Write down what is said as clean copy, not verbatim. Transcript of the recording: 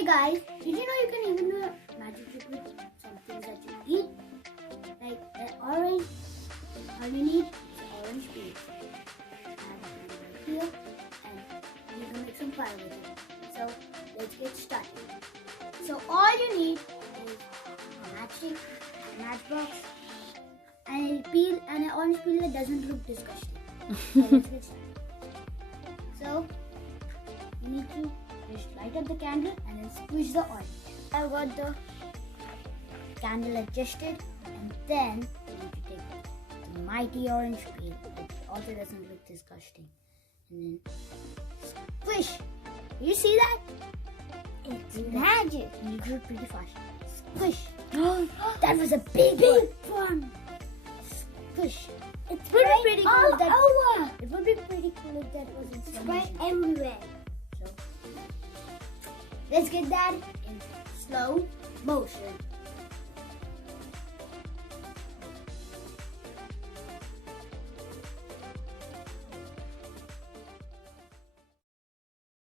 Hey guys, did you know you can even do a magic trick with some things that you eat? Like an orange. All you need is orange peel. And right here, and you can make some fire with it. So let's get started. So all you need is a matchstick, a matchbox, and a peel, and an orange peel that doesn't look disgusting. So let's get started. So you need to just light up the candle and then squish the orange. I got the candle adjusted, and then you need to take the mighty orange peel. It also doesn't look disgusting. And then squish. You see that? It's magic. You do it pretty fast. Squish. That was a big one. Squish. It's pretty cool. It would be pretty cool if that was in slow motion. Everywhere. So let's get that in slow motion.